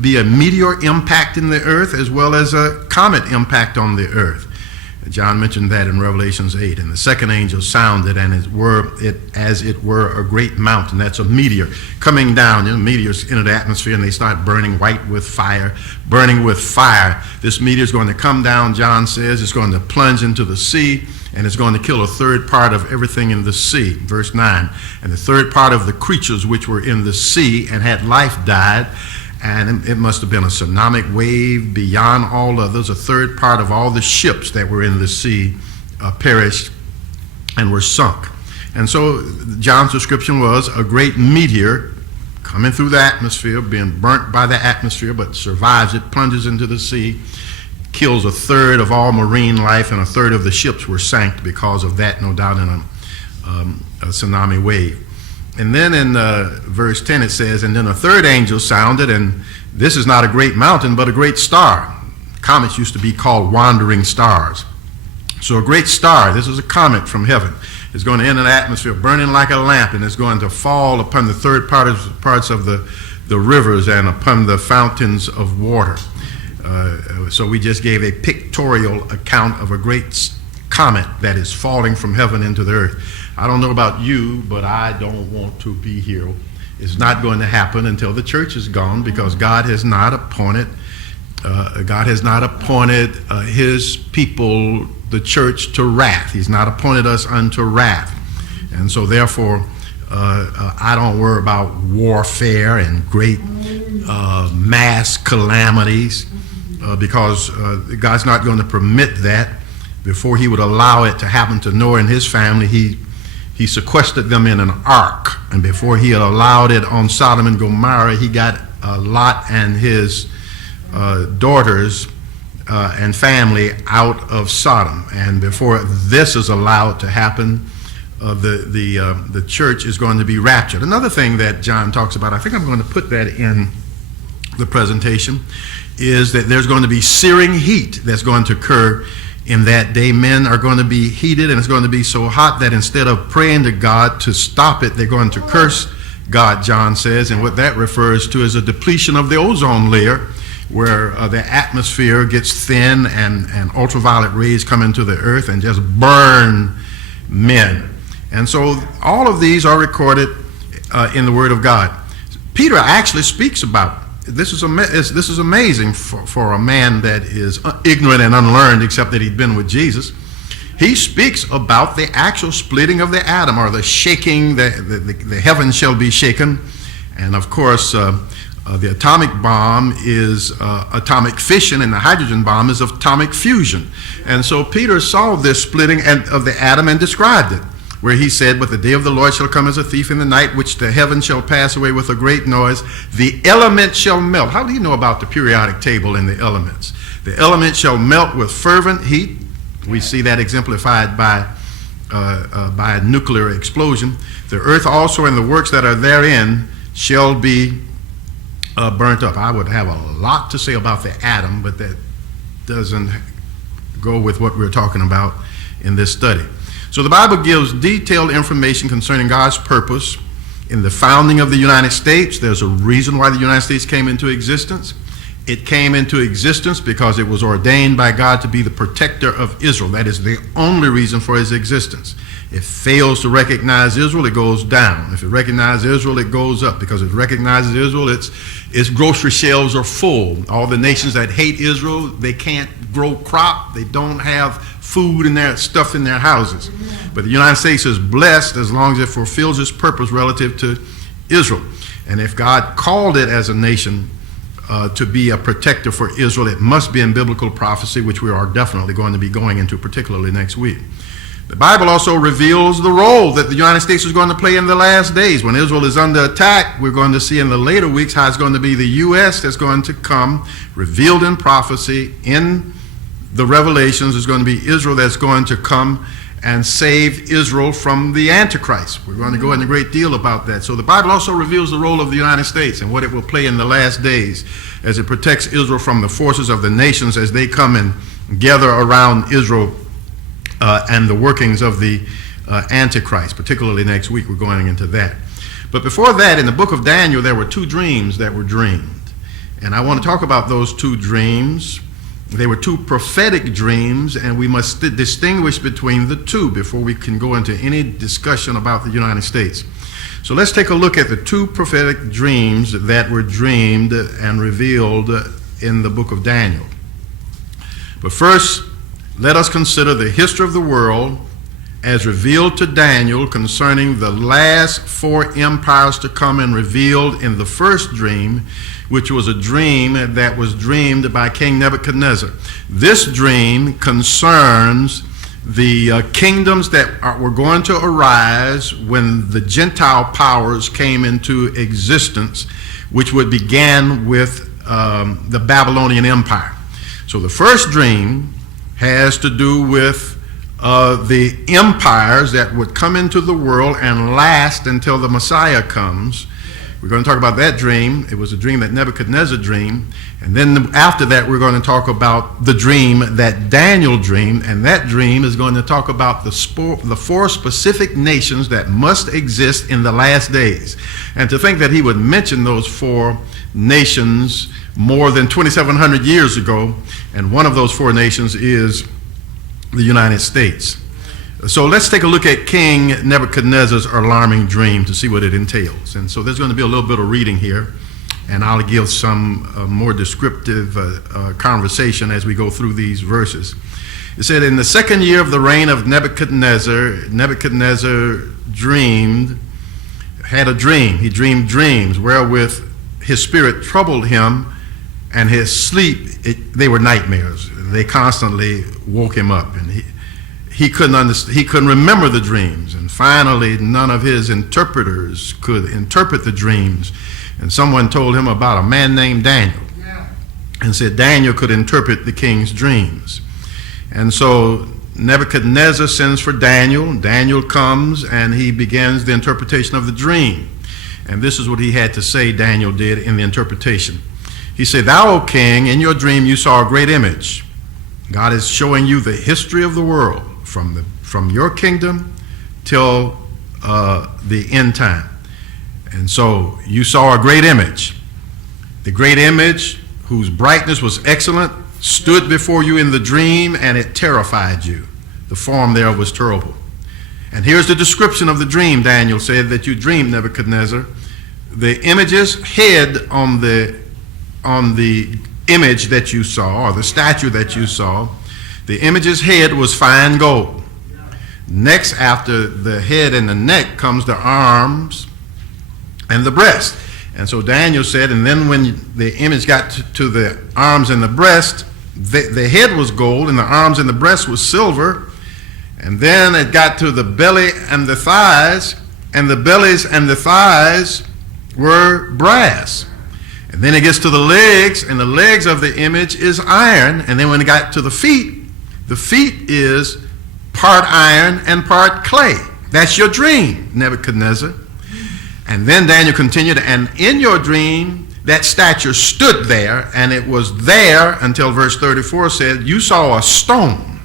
be a meteor impact in the earth as well as a comet impact on the earth. John mentioned that in Revelations 8. And the second angel sounded, and as it were a great mountain. That's a meteor coming down. You know, meteors enter the atmosphere and they start burning white with fire, burning with fire. This meteor is going to come down, John says. It's going to plunge into the sea, and it's going to kill a third part of everything in the sea. Verse 9. And the third part of the creatures which were in the sea and had life died. And it must have been a tsunami wave beyond all others. A third part of all the ships that were in the sea perished and were sunk. And so John's description was a great meteor coming through the atmosphere, being burnt by the atmosphere, but survives it, plunges into the sea, kills a third of all marine life, and a third of the ships were sank because of that, no doubt, in a tsunami wave. And then in verse 10 it says, and then a third angel sounded, and this is not a great mountain, but a great star. Comets used to be called wandering stars. So a great star, this is a comet from heaven, is going to enter the atmosphere burning like a lamp, and it's going to fall upon the third parts of the rivers and upon the fountains of water. So we just gave a pictorial account of a great comet that is falling from heaven into the earth. I don't know about you, but I don't want to be here. It's not going to happen until the church is gone, because God has not appointed his people, the church, to wrath. He's not appointed us unto wrath. And so therefore, I don't worry about warfare and great mass calamities, because God's not going to permit that. Before he would allow it to happen to Noah and his family, he sequestered them in an ark. And before he had allowed it on Sodom and Gomorrah, he got Lot and his daughters and family out of Sodom. And before this is allowed to happen, the church is going to be raptured. Another thing that John talks about, I think I'm going to put that in the presentation, is that there's going to be searing heat that's going to occur in that day. Men are going to be heated, and it's going to be so hot that instead of praying to God to stop it, they're going to curse God, John says. And what that refers to is a depletion of the ozone layer, where the atmosphere gets thin and ultraviolet rays come into the earth and just burn men. And so all of these are recorded in the Word of God. Peter actually speaks about this is amazing for a man that is ignorant and unlearned, except that he'd been with Jesus. He speaks about the actual splitting of the atom, or the shaking, the heavens shall be shaken. And of course, the atomic bomb is atomic fission, and the hydrogen bomb is atomic fusion. And so Peter saw this splitting of the atom and described it, where he said, but the day of the Lord shall come as a thief in the night, which the heavens shall pass away with a great noise. The elements shall melt. How do you know about the periodic table and the elements? The elements shall melt with fervent heat. We see that exemplified by a nuclear explosion. The earth also and the works that are therein shall be burnt up. I would have a lot to say about the atom, but that doesn't go with what we're talking about in this study. So the Bible gives detailed information concerning God's purpose in the founding of the United States. There's a reason why the United States came into existence. It came into existence because it was ordained by God to be the protector of Israel. That is the only reason for its existence. If it fails to recognize Israel, it goes down. If it recognizes Israel, it goes up. Because if it recognizes Israel, its grocery shelves are full. All the nations that hate Israel, they can't grow crop. They don't have food in their stuff in their houses. But the United States is blessed as long as it fulfills its purpose relative to Israel. And if God called it as a nation to be a protector for Israel, it must be in biblical prophecy, which we are definitely going to be going into, particularly next week. The Bible also reveals the role that the United States is going to play in the last days. When Israel is under attack, we're going to see in the later weeks how it's going to be the U.S. that's going to come, revealed in prophecy. In the Revelations, is going to be Israel that's going to come and save Israel from the Antichrist. We're going to go into a great deal about that. So the Bible also reveals the role of the United States and what it will play in the last days as it protects Israel from the forces of the nations as they come and gather around Israel and the workings of the Antichrist. Particularly next week, we're going into that. But before that, in the book of Daniel, there were two dreams that were dreamed. And I want to talk about those two dreams. They were two prophetic dreams, and we must distinguish between the two before we can go into any discussion about the United States. So let's take a look at the two prophetic dreams that were dreamed and revealed in the book of Daniel. But first, let us consider the history of the world as revealed to Daniel concerning the last four empires to come and revealed in the first dream, which was a dream that was dreamed by King Nebuchadnezzar. This dream concerns the kingdoms that were going to arise when the Gentile powers came into existence, which would begin with the Babylonian Empire. So the first dream has to do with the empires that would come into the world and last until the Messiah comes. We're going to talk about that dream. It was a dream that Nebuchadnezzar dreamed. And then after that, we're going to talk about the dream that Daniel dreamed. And that dream is going to talk about the four specific nations that must exist in the last days. And to think that he would mention those four nations more than 2,700 years ago, and one of those four nations is the United States. So let's take a look at King Nebuchadnezzar's alarming dream to see what it entails. And so there's going to be a little bit of reading here, and I'll give some more descriptive conversation as we go through these verses. It said, in the second year of the reign of Nebuchadnezzar, Nebuchadnezzar had a dream. He dreamed dreams wherewith his spirit troubled him, and his sleep, they were nightmares. They constantly woke him up, and he couldn't remember the dreams. And finally, none of his interpreters could interpret the dreams. And someone told him about a man named Daniel, and said Daniel could interpret the king's dreams. And so Nebuchadnezzar sends for Daniel. Daniel comes, and he begins the interpretation of the dream. And this is what he had to say, Daniel did, in the interpretation. He said, "Thou, O king, in your dream you saw a great image." God is showing you the history of the world from your kingdom till the end time. And so you saw a great image. The great image, whose brightness was excellent, stood before you in the dream, and it terrified you. The form thereof was terrible. And here's the description of the dream, Daniel said, that you dreamed, Nebuchadnezzar. The image's head on the image that you saw, or the statue that you saw, the image's head was fine gold. Next, after the head and the neck, comes the arms and the breast. And so Daniel said, and then when the image got to the arms and the breast, the head was gold, and the arms and the breast was silver. And then it got to the belly and the thighs, and the bellies and the thighs were brass. And then it gets to the legs, and the legs of the image is iron. And then when it got to the feet is part iron and part clay. That's your dream, Nebuchadnezzar. And then Daniel continued, and in your dream, that statue stood there, and it was there until verse 34 said, you saw a stone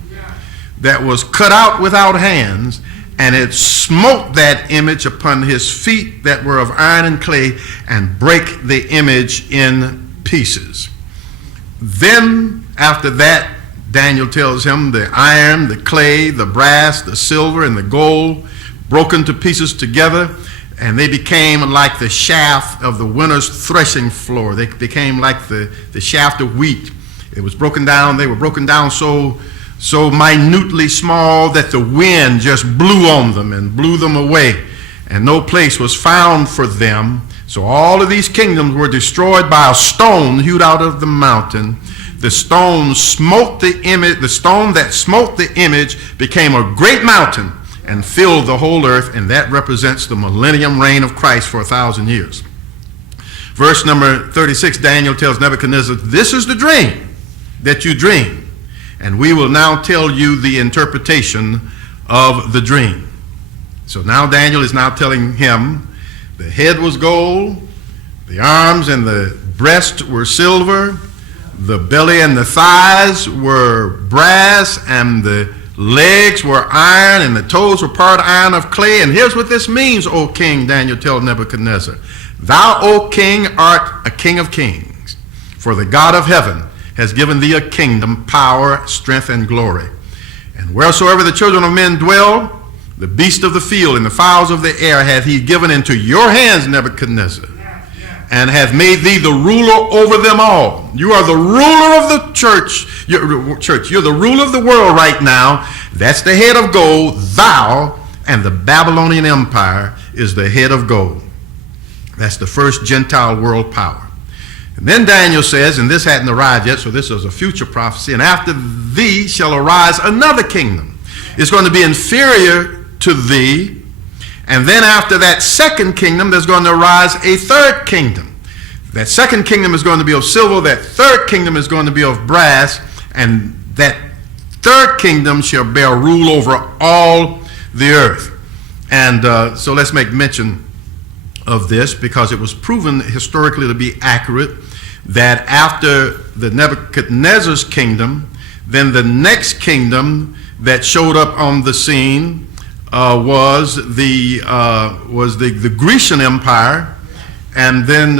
that was cut out without hands, and it smote that image upon his feet that were of iron and clay, and break the image in pieces. Then after that, Daniel tells him the iron, the clay, the brass, the silver, and the gold broken to pieces together, and they became like the shaft of the winter's threshing floor. They became like the shaft of wheat. It was broken down. They were broken down so minutely small that the wind just blew on them and blew them away, and no place was found for them. So all of these kingdoms were destroyed by a stone hewed out of the mountain. The stone smote the image. The stone that smote the image became a great mountain and filled the whole earth, and that represents the millennium reign of Christ for 1,000 years. Verse number 36, Daniel tells Nebuchadnezzar, this is the dream that you dreamed, and we will now tell you the interpretation of the dream. So now Daniel is now telling him the head was gold, the arms and the breast were silver, the belly and the thighs were brass, and the legs were iron, and the toes were part iron of clay. And here's what this means, O king, Daniel tells Nebuchadnezzar. Thou, O king, art a king of kings. For the God of heaven has given thee a kingdom, power, strength, and glory. And wheresoever the children of men dwell, the beasts of the field and the fowls of the air hath he given into your hands, Nebuchadnezzar, and hath made thee the ruler over them all. You are the ruler of the church. You're the ruler of the world right now. That's the head of gold. Thou and the Babylonian Empire is the head of gold. That's the first Gentile world power. And then Daniel says, and this hadn't arrived yet, so this is a future prophecy, and after thee shall arise another kingdom. It's going to be inferior to thee. And then after that second kingdom, there's going to arise a third kingdom. That second kingdom is going to be of silver. That third kingdom is going to be of brass. And that third kingdom shall bear rule over all the earth. And so let's make mention of this, because it was proven historically to be accurate that after the Nebuchadnezzar's kingdom, then the next kingdom that showed up on the scene was the Grecian Empire, and then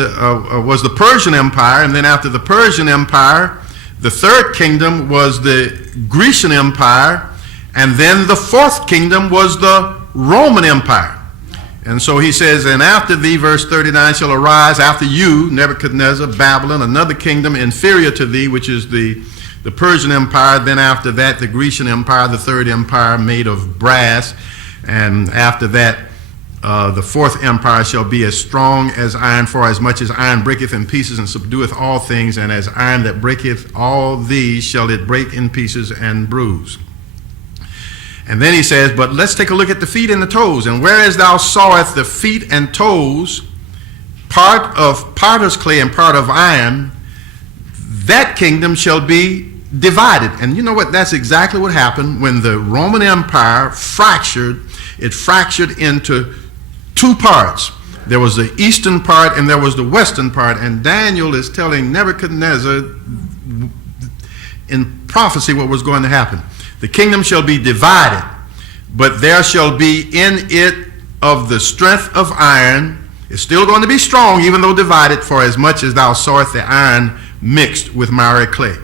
was the Persian Empire, and then after the Persian Empire, the third kingdom was the Grecian Empire, and then the fourth kingdom was the Roman Empire. And so he says, and after thee, verse 39, shall arise after you, Nebuchadnezzar, Babylon, another kingdom inferior to thee, which is the Persian Empire. Then after that, the Grecian Empire, the third empire made of brass. And after that, the fourth empire shall be as strong as iron, for as much as iron breaketh in pieces and subdueth all things, and as iron that breaketh all these shall it break in pieces and bruise. And then he says, but let's take a look at the feet and the toes. And whereas thou sawest the feet and toes, part of potter's clay and part of iron, that kingdom shall be divided. And you know what? That's exactly what happened when the Roman Empire fractured. It fractured into two parts. There was the eastern part and there was the western part. And Daniel is telling Nebuchadnezzar in prophecy what was going to happen. The kingdom shall be divided, but there shall be in it of the strength of iron. It's still going to be strong, even though divided, for as much as thou sawest the iron mixed with miry clay.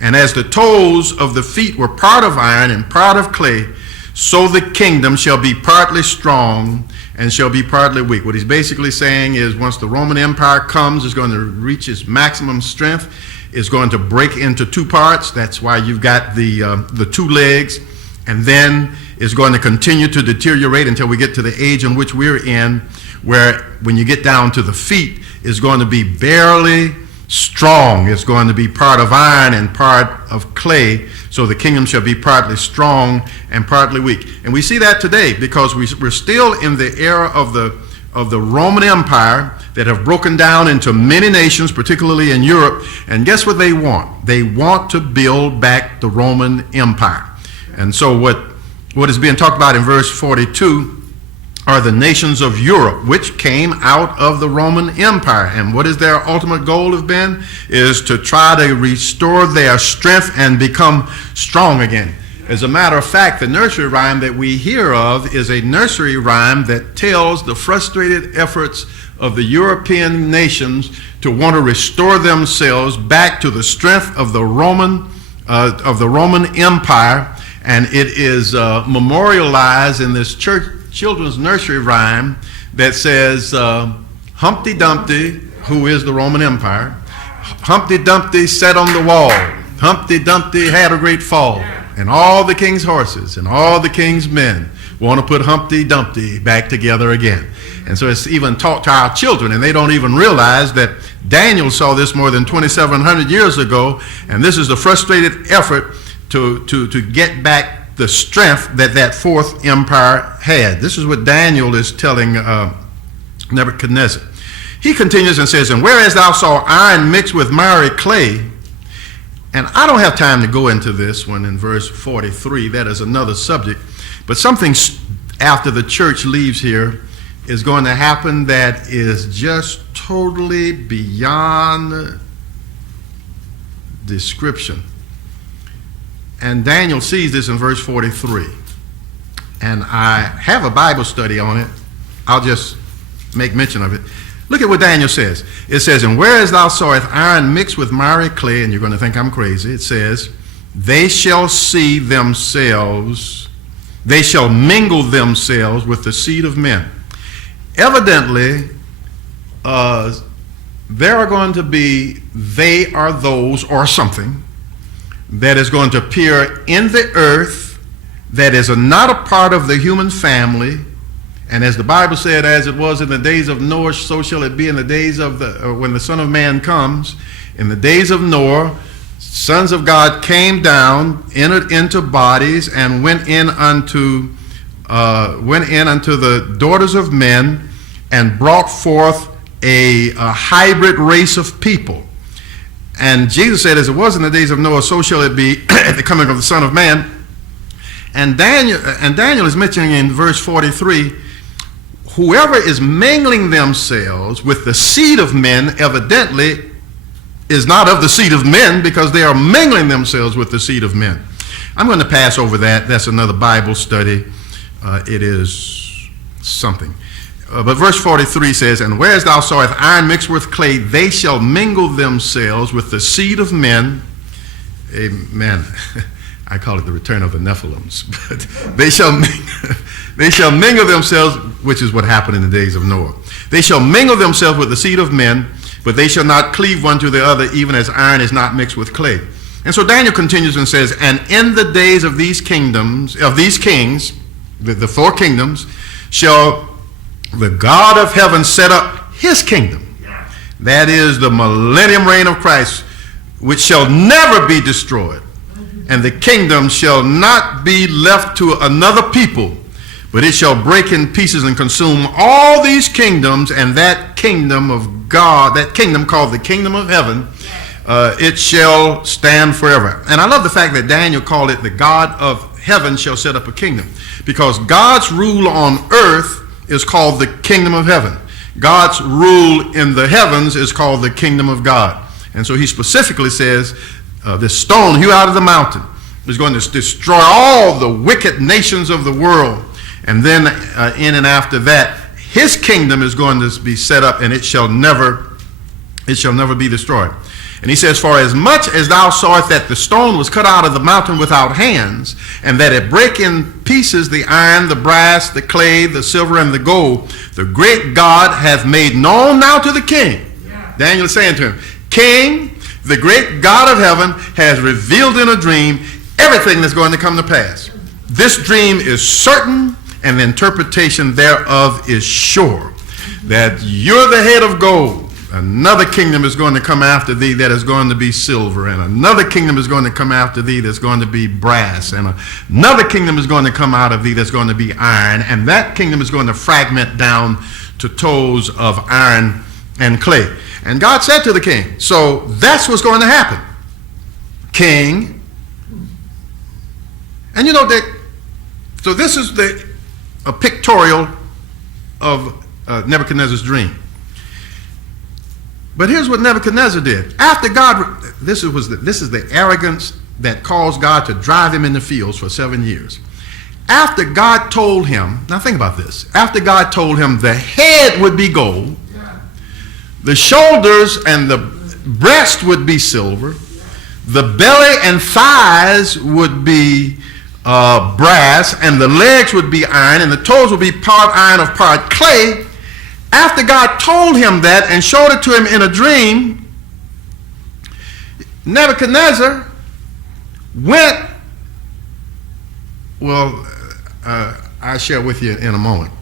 And as the toes of the feet were part of iron and part of clay, so the kingdom shall be partly strong and shall be partly weak. What he's basically saying is once the Roman Empire comes, it's going to reach its maximum strength. It's going to break into two parts. That's why you've got the two legs. And then it's going to continue to deteriorate until we get to the age in which we're in, where when you get down to the feet, it's going to be barely strong. It's going to be part of iron and part of clay. So the kingdom shall be partly strong and partly weak. And we see that today because we're still in the era of the Roman Empire that have broken down into many nations, particularly in Europe. And guess what they want? They want to build back the Roman Empire. And so what is being talked about in verse 42 are the nations of Europe, which came out of the Roman Empire. And what is their ultimate goal have been? Is to try to restore their strength and become strong again. As a matter of fact, the nursery rhyme that we hear of is a nursery rhyme that tells the frustrated efforts of the European nations to want to restore themselves back to the strength of the Roman Empire, and it is memorialized in this children's nursery rhyme that says, Humpty Dumpty, who is the Roman Empire, Humpty Dumpty sat on the wall, Humpty Dumpty had a great fall, and all the king's horses and all the king's men want to put Humpty Dumpty back together again. And so it's even taught to our children, and they don't even realize that Daniel saw this more than 2,700 years ago, and this is the frustrated effort to get back the strength that fourth empire had. This is what Daniel is telling Nebuchadnezzar. He continues and says, and whereas thou saw iron mixed with miry clay, and I don't have time to go into this one in verse 43, that is another subject, but something after the church leaves here is going to happen that is just totally beyond description. And Daniel sees this in verse 43. And I have a Bible study on it. I'll just make mention of it. Look at what Daniel says. It says, and whereas thou sawest iron mixed with miry clay, and you're going to think I'm crazy, it says, they shall mingle themselves with the seed of men. Evidently, there are going to be they are those or something that is going to appear in the earth that is not a part of the human family. And as the Bible said, as it was in the days of Noah, so shall it be in the days of when the Son of Man comes. In the days of Noah, sons of God came down, entered into bodies, and went in unto the daughters of men, and brought forth a hybrid race of people. And Jesus said, as it was in the days of Noah, so shall it be at the coming of the Son of Man. And Daniel is mentioning in verse 43, whoever is mingling themselves with the seed of men evidently is not of the seed of men, because they are mingling themselves with the seed of men. I'm going to pass over that. That's another Bible study. It is something. But verse 43 says, and whereas thou sawest iron mixed with clay, they shall mingle themselves with the seed of men. Amen. I call it the return of the Nephilims. But they shall mingle themselves, which is what happened in the days of Noah. They shall mingle themselves with the seed of men, but they shall not cleave one to the other, even as iron is not mixed with clay. And so Daniel continues and says, and in the days of these kingdoms, of these kings, the four kingdoms, shall the God of heaven set up his kingdom. That is the millennium reign of Christ, which shall never be destroyed. And the kingdom shall not be left to another people, but it shall break in pieces and consume all these kingdoms, and that kingdom of God, that kingdom called the kingdom of heaven, it shall stand forever. And I love the fact that Daniel called it the God of heaven shall set up a kingdom, because God's rule on earth is called the kingdom of heaven. God's rule in the heavens is called the kingdom of God. And so he specifically says, this stone hewn out of the mountain is going to destroy all the wicked nations of the world. And then in and after that, his kingdom is going to be set up, and it shall never be destroyed. And he says, for as much as thou sawest that the stone was cut out of the mountain without hands, and that it brake in pieces the iron, the brass, the clay, the silver, and the gold, the great God hath made known now to the king. Yeah. Daniel is saying to him, King, the great God of heaven has revealed in a dream everything that's going to come to pass. This dream is certain, and the interpretation thereof is sure, that you're the head of gold. Another kingdom is going to come after thee that is going to be silver, and another kingdom is going to come after thee that's going to be brass, and another kingdom is going to come out of thee that's going to be iron, and that kingdom is going to fragment down to toes of iron and clay. And God said to the king, so that's what's going to happen, king. And you know that, so this is a pictorial of Nebuchadnezzar's dream. But here's what Nebuchadnezzar did. After God, this is the arrogance that caused God to drive him in the fields for 7 years. After God told him, now think about this, after God told him the head would be gold, the shoulders and the breast would be silver, the belly and thighs would be brass, and the legs would be iron, and the toes would be part iron of part clay. After God told him that and showed it to him in a dream, Nebuchadnezzar went, I'll share with you in a moment.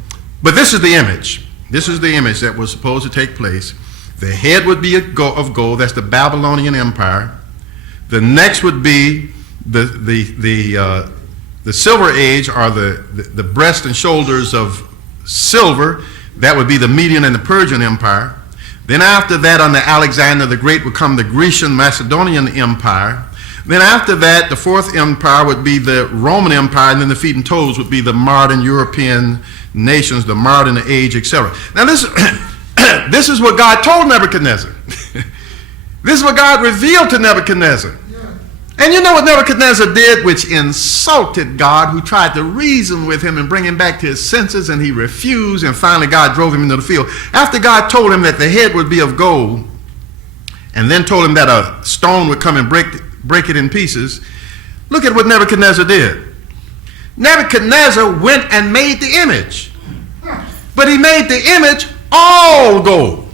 But this is the image. This is the image that was supposed to take place. The head would be of gold. That's the Babylonian Empire. The next would be the Silver Age, or the breast and shoulders of silver. That would be the Median and the Persian Empire. Then after that, under Alexander the Great, would come the Grecian Macedonian Empire. Then after that, the fourth empire would be the Roman Empire, and then the feet and toes would be the modern European nations, the modern age, etc. Now this is what God told Nebuchadnezzar. This is what God revealed to Nebuchadnezzar. And you know what Nebuchadnezzar did, which insulted God, who tried to reason with him and bring him back to his senses, and he refused, and finally God drove him into the field. After God told him that the head would be of gold, and then told him that a stone would come and break it in pieces, look at what Nebuchadnezzar did. Nebuchadnezzar went and made the image. But he made the image all gold,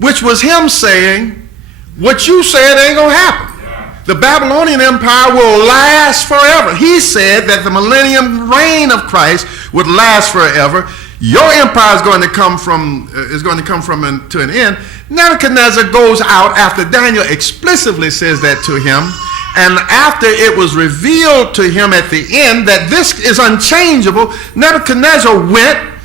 which was him saying, what you said ain't going to happen. The Babylonian Empire will last forever. He said that the millennium reign of Christ would last forever. Your empire is going to come to an end. Nebuchadnezzar goes out after Daniel explicitly says that to him, and after it was revealed to him at the end that this is unchangeable, Nebuchadnezzar went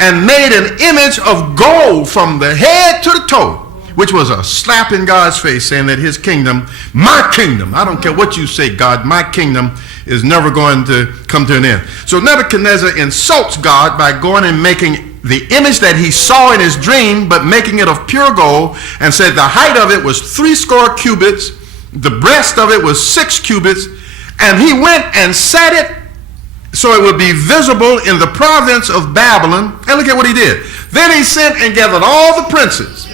and made an image of gold from the head to the toe, which was a slap in God's face, saying that his kingdom, my kingdom, I don't care what you say, God, my kingdom is never going to come to an end. So Nebuchadnezzar insults God by going and making the image that he saw in his dream, but making it of pure gold, and said the height of it was 60 cubits, the breadth of it was 6 cubits, and he went and set it so it would be visible in the province of Babylon. And look at what he did. Then he sent and gathered all the princes,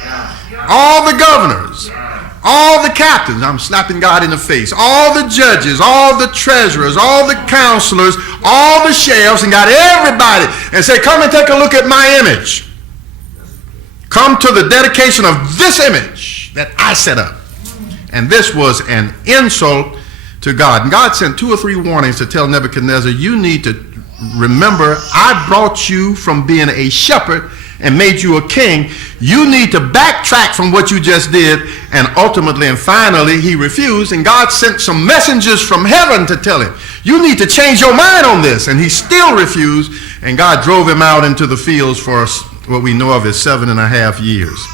all the governors, all the captains, I'm slapping God in the face, all the judges, all the treasurers, all the counselors, all the sheriffs, and got everybody and said, come and take a look at my image. Come to the dedication of this image that I set up. And this was an insult to God. And God sent 2 or 3 warnings to tell Nebuchadnezzar, you need to remember, I brought you from being a shepherd and made you a king. You need to backtrack from what you just did. And ultimately and finally he refused, and God sent some messengers from heaven to tell him, you need to change your mind on this. And he still refused, and God drove him out into the fields for what we know of as 7.5 years.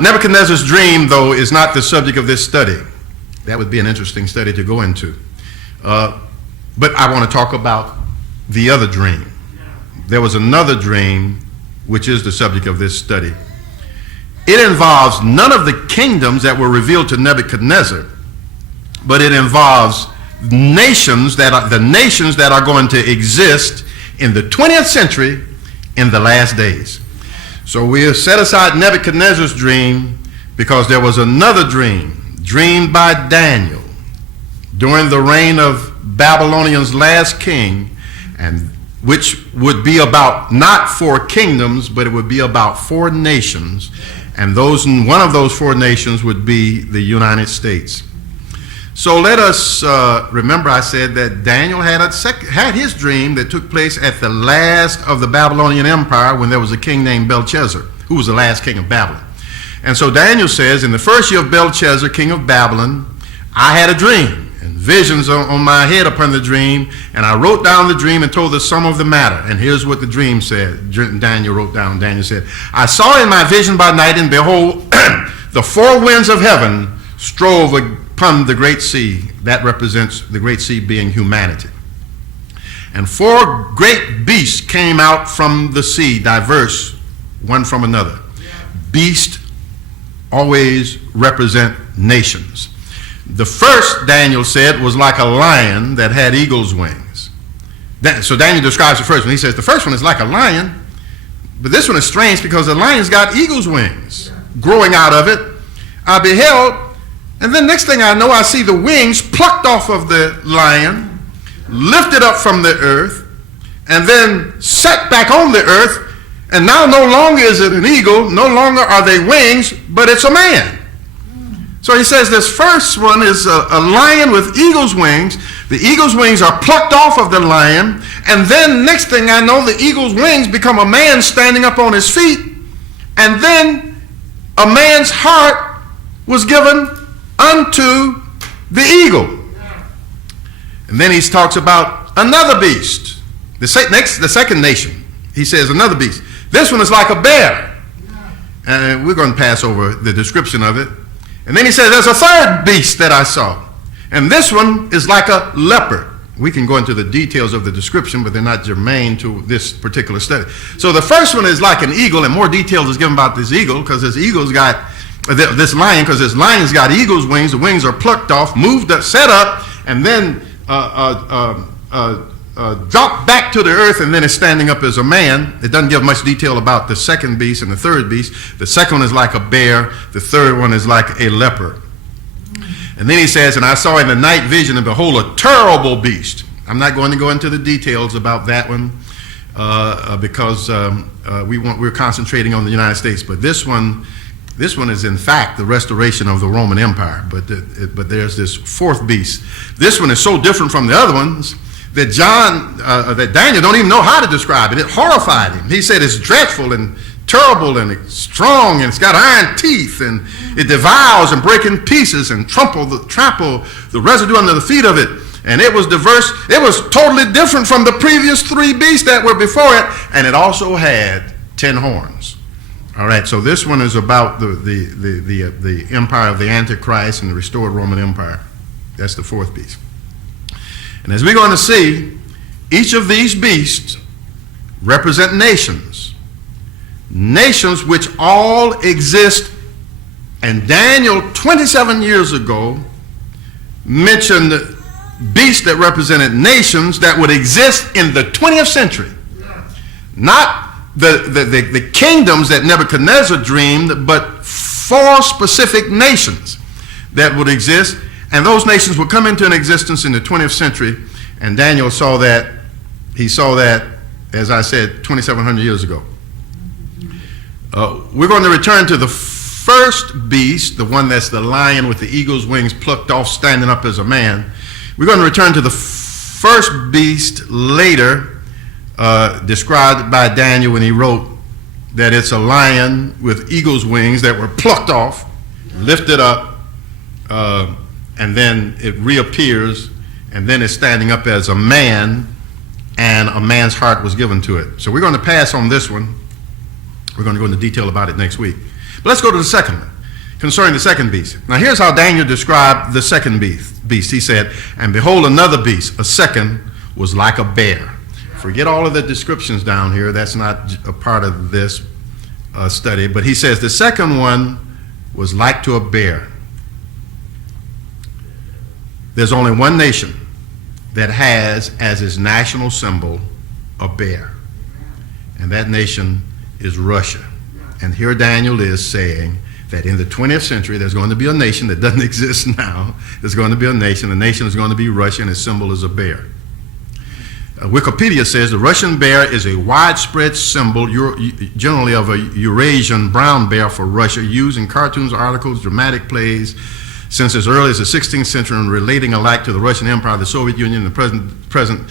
Nebuchadnezzar's dream, though, is not the subject of this study. That would be an interesting study to go into. But I want to talk about the other dream. There was another dream, which is the subject of this study. It involves none of the kingdoms that were revealed to Nebuchadnezzar, but it involves nations that are going to exist in the 20th century in the last days. So we have set aside Nebuchadnezzar's dream because there was another dream dreamed by Daniel during the reign of Babylonian's last king, and which would be about not 4 kingdoms, but it would be about 4 nations, and one of those 4 nations would be the United States. So let us remember, I said that Daniel had his dream that took place at the last of the Babylonian Empire, when there was a king named Belshazzar, who was the last king of Babylon. And so Daniel says, in the first year of Belshazzar, king of Babylon, I had a dream, and visions on my head upon the dream, and I wrote down the dream and told the sum of the matter. And here's what the dream said. Daniel wrote down, Daniel said, I saw in my vision by night, and behold, the 4 winds of heaven strove upon the great sea. That represents the great sea being humanity. And 4 great beasts came out from the sea, diverse one from another. Beasts always represent nations. The first, Daniel said, was like a lion that had eagle's wings. So Daniel describes the first one. He says the first one is like a lion, but this one is strange because the lion's got eagle's wings growing out of it. I beheld, and then next thing I know, I see the wings plucked off of the lion, lifted up from the earth, and then set back on the earth. And now no longer is it an eagle, no longer are they wings, but it's a man. So he says this first one is a lion with eagle's wings. The eagle's wings are plucked off of the lion, and then next thing I know, the eagle's wings become a man standing up on his feet, and then a man's heart was given unto the eagle. And then he talks about another beast, the second nation. He says another beast. This one is like a bear. And we're going to pass over the description of it. And then he says there's a third beast that I saw. And this one is like a leopard. We can go into the details of the description, but they're not germane to this particular study. So the first one is like an eagle, and more details is given about this eagle, because this eagle's got this lion, because this lion's got eagle's wings. The wings are plucked off, moved up, set up, and then dropped back to the earth, and then is standing up as a man. It doesn't give much detail about the second beast and the third beast. The second one is like a bear. The third one is like a leopard. And then he says, and I saw in the night vision, and behold, a terrible beast. I'm not going to go into the details about that one because we're concentrating on the United States. But this one is in fact the restoration of the Roman Empire. But there's this fourth beast. This one is so different from the other ones that that Daniel don't even know how to describe it. It horrified him. He said it's dreadful and terrible and it's strong and it's got iron teeth and it devours and breaks in pieces and trample the residue under the feet of it. And it was diverse. It was totally different from the previous three beasts that were before it. And it also had 10 horns. All right, so this one is about the empire of the Antichrist and the restored Roman Empire. That's the fourth beast. And as we're going to see, each of these beasts represent nations. Nations which all exist. And Daniel, 27 years ago, mentioned beasts that represented nations that would exist in the 20th century. Not the kingdoms that Nebuchadnezzar dreamed, but 4 specific nations that would exist. And those nations would come into an existence in the 20th century. And Daniel saw that. He saw that, as I said, 2,700 years ago. We're going to return to the first beast, the one that's the lion with the eagle's wings plucked off, standing up as a man. We're going to return to the first beast later, described by Daniel when he wrote that it's a lion with eagle's wings that were plucked off, lifted up, and then it reappears, and then it's standing up as a man, and a man's heart was given to it. So we're going to pass on this one. We're going to go into detail about it next week. But let's go to the second one, concerning the second beast. Now here's how Daniel described the second beast. He said, and behold, another beast, a second, was like a bear. Forget all of the descriptions down here. That's not a part of this study. But he says the second one was like to a bear. There's only one nation that has as its national symbol a bear. And that nation is Russia. And here Daniel is saying that in the 20th century, there's going to be a nation that doesn't exist now. There's going to be a nation. The nation is going to be Russia, and its symbol is a bear. Wikipedia says the Russian bear is a widespread symbol, generally of a Eurasian brown bear for Russia, used in cartoons, articles, dramatic plays, since as early as the 16th century, and relating alike to the Russian Empire, the Soviet Union, and the present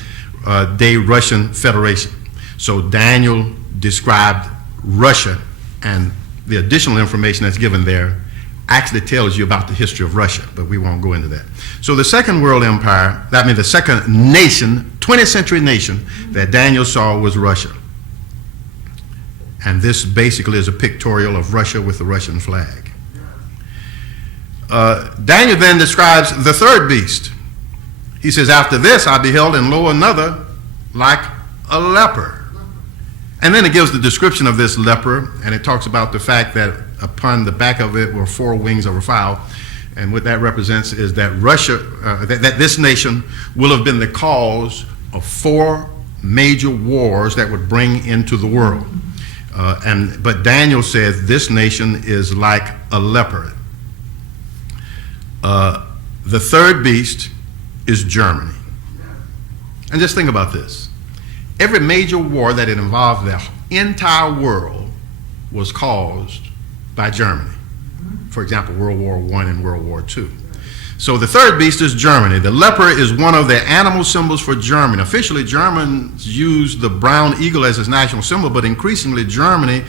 day Russian Federation. So Daniel described Russia, and the additional information that's given there actually tells you about the history of Russia, but we won't go into that. So the second world empire, that means the second nation, 20th century nation that Daniel saw was Russia. And this basically is a pictorial of Russia with the Russian flag. Daniel then describes the third beast. He says, after this I beheld, and lo, another like a leopard. And then it gives the description of this leper, and it talks about the fact that upon the back of it were 4 wings of a fowl. And what that represents is that Russia, that this nation will have been the cause of 4 major wars that would bring into the world. But Daniel says this nation is like a leopard. The third beast is Germany. And just think about this. Every major war that involved the entire world was caused by Germany. For example, World War I and World War II. So the third beast is Germany. The leopard is one of the animal symbols for Germany. Officially, Germans used the brown eagle as its national symbol, but increasingly Germany,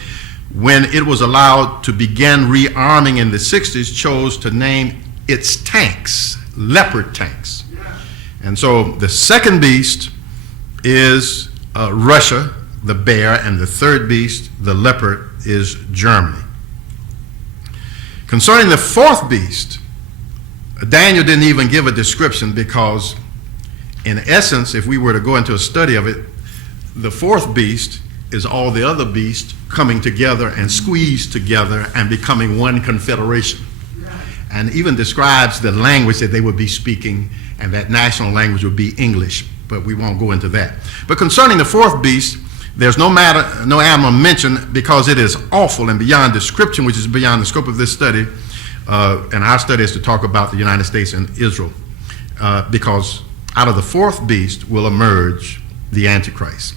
when it was allowed to begin rearming in the 60s, chose to name its tanks leopard tanks. And so the second beast is Russia, the bear, and the third beast, the leopard, is Germany. Concerning the fourth beast, Daniel didn't even give a description because, in essence, if we were to go into a study of it, the fourth beast is all the other beasts coming together and squeezed together and becoming one confederation. And even describes the language that they would be speaking, and that national language would be English, but we won't go into that. But concerning the fourth beast, there's no animal mentioned because it is awful and beyond description, which is beyond the scope of this study. And our study is to talk about the United States and Israel, because out of the fourth beast will emerge the Antichrist.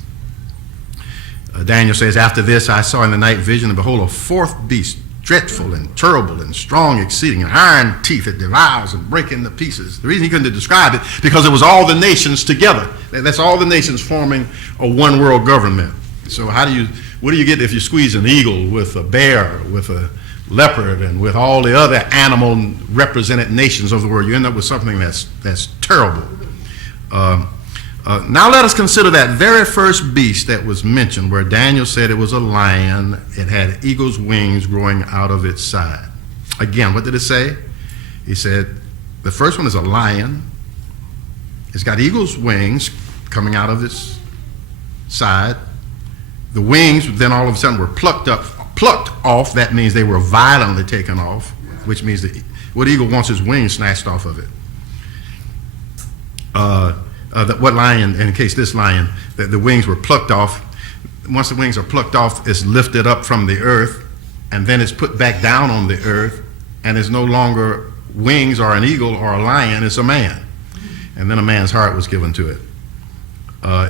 Daniel says, after this I saw in the night vision, and behold, a fourth beast, dreadful and terrible and strong exceeding, and iron teeth that devours and break into pieces. The reason he couldn't describe it, because it was all the nations together. That's all the nations forming a one world government. So what do you get if you squeeze an eagle with a bear, with a leopard, and with all the other animal represented nations of the world? You end up with something that's terrible. Now let us consider that very first beast that was mentioned, where Daniel said it was a lion. It had eagle's wings growing out of its side. Again, what did it say? He said the first one is a lion. It's got eagle's wings coming out of its side. The wings then all of a sudden were plucked off. That means they were violently taken off, which means that what eagle wants his wings snatched off of it. What lion, in case this lion, the wings were plucked off. Once the wings are plucked off, it's lifted up from the earth, and then it's put back down on the earth, and it's no longer wings or an eagle or a lion, it's a man. And then a man's heart was given to it.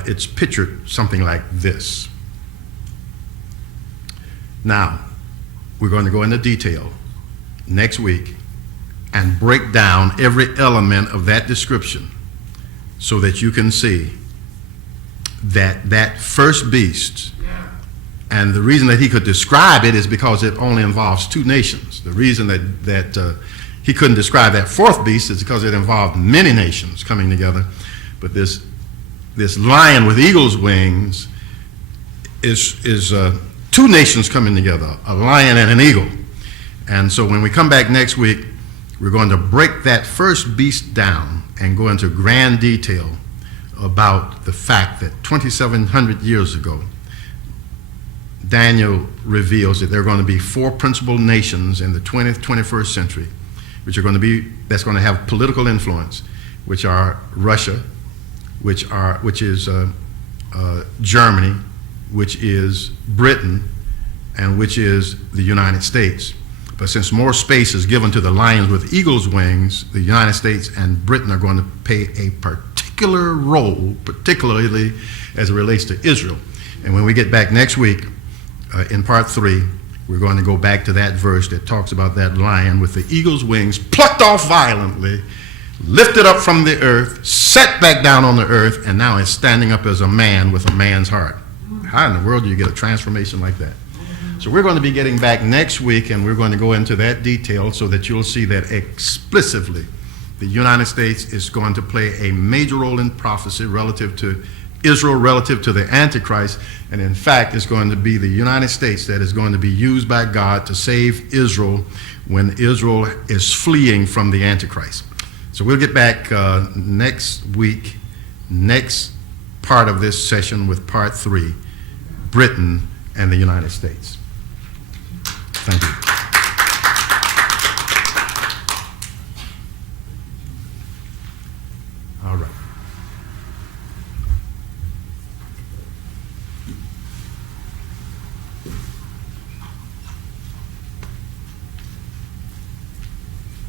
It's pictured something like this. Now, we're going to go into detail next week and break down every element of that description, so that you can see that first beast, and the reason that he could describe it is because it only involves two nations. The reason that he couldn't describe that fourth beast is because it involved many nations coming together. But this lion with eagle's wings is two nations coming together, a lion and an eagle. And so when we come back next week, we're going to break that first beast down and go into grand detail about the fact that 2,700 years ago, Daniel reveals that there are going to be four principal nations in the 20th, 21st century, that's going to have political influence, which are Russia, which is Germany, which is Britain, and which is the United States. But since more space is given to the lions with eagle's wings, the United States and Britain are going to play a particular role, particularly as it relates to Israel. And when we get back next week, in part 3, we're going to go back to that verse that talks about that lion with the eagle's wings plucked off violently, lifted up from the earth, set back down on the earth, and now is standing up as a man with a man's heart. How in the world do you get a transformation like that? So we're going to be getting back next week, and we're going to go into that detail so that you'll see that explicitly the United States is going to play a major role in prophecy relative to Israel, relative to the Antichrist, and in fact it's going to be the United States that is going to be used by God to save Israel when Israel is fleeing from the Antichrist. So we'll get back next week, next part of this session with part 3, Britain and the United States. Thank you. All right.